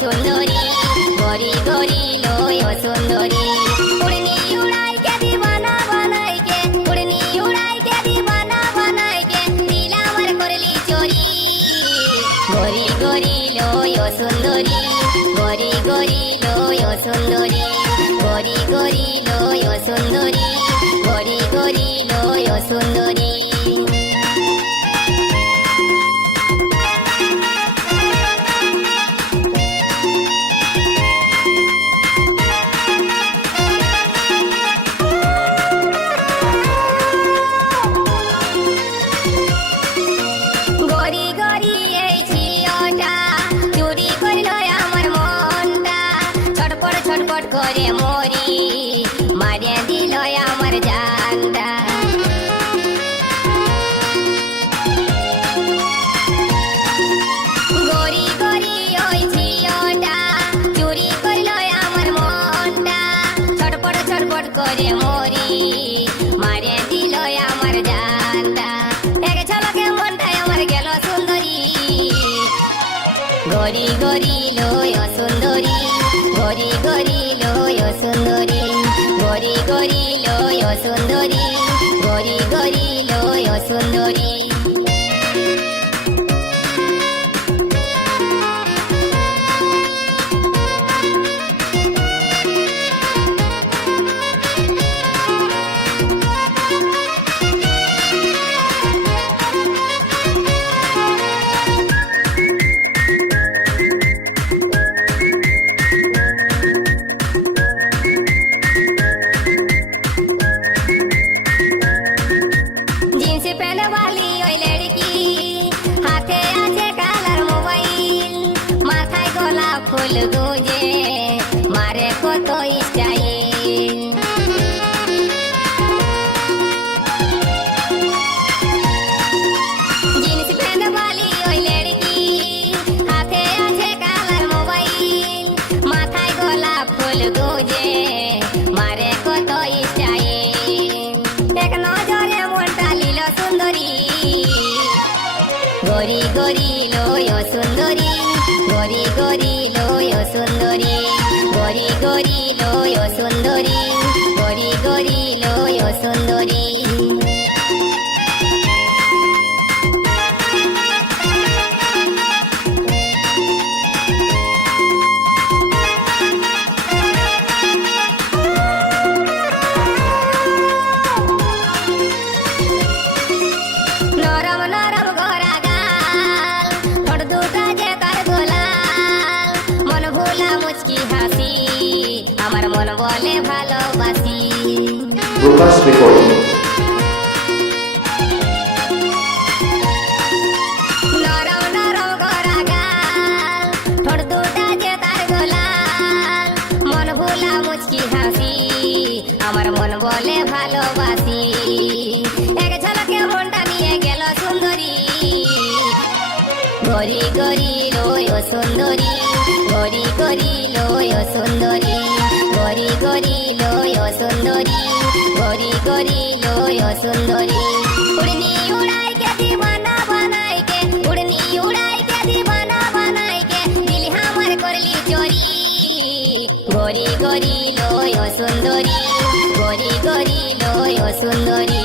সুন্দরী গরি গরি লয় সুন্দরী উড়নি উড়াই কে দিবানা বানাই কে উড়নি উড়াই কে দিবানা বানাই কে দিল আমার করলি চোরি গরি গরি লয় সুন্দরী গরি গরি লয় সুন্দরী গরি গরি লয় সুন্দরী গরি গরি লয় সুন্দরী করে মরি মারিয়া দিল আমার জানটা গরি গরি ওই ঝিওটা চুরি করল আমার মনটা ছটপট করে মরি মারিয়া দিল আমার জানটা এক ঝলকে মনটাই আমার গেল সুন্দরী গরি গরি লয় সুন্দরী গরি গরি লয় সুন্দরী গরি গরি লয় সুন্দরী গরি গরি লয় সুন্দরী ফুল গুজে মারে কত স্টাইল জিন্স প্যান্ট वाली ওই লড়কি হাতে আছে কালার মোবাইল মাথায় গোলাপ ফুল গুজে মারে কত স্টাইল এক নজরে মনটা লীল সুন্দরী গরি গরি লয় সুন্দরী গরি গরি লয় সুন্দরী গরি গরি লয় সুন্দরী গরি গরি লয় সুন্দরী নরম নরম গড়া গাল ঠোঁট দুটা যে তার গোলাল মন ভোলা মুচকি হাসি আমার মন বলে ভালোবাসি প্রকাশ রেকর্ডিং নরম নরম গড়া গাল ঠোঁট দুটা যে তার গোলাল মন ভোলা মুচকি হাসি আমার মন বলে ভালোবাসি এক ঝলকে মনটা নিয়ে গেল সুন্দরী গরি গরি লয় সুন্দরী গরি গরি লয় সুন্দরী গরি গরি লয় সুন্দরী গরি গরি লয় সুন্দরী উড়নি উড়াই কে দিবানা বানাই কে উড়নি উড়াই কে দিবানা বানাই কে দিল আমার করলি চোরি গরি গরি লয় সুন্দরী গরি গরি লয় সুন্দরী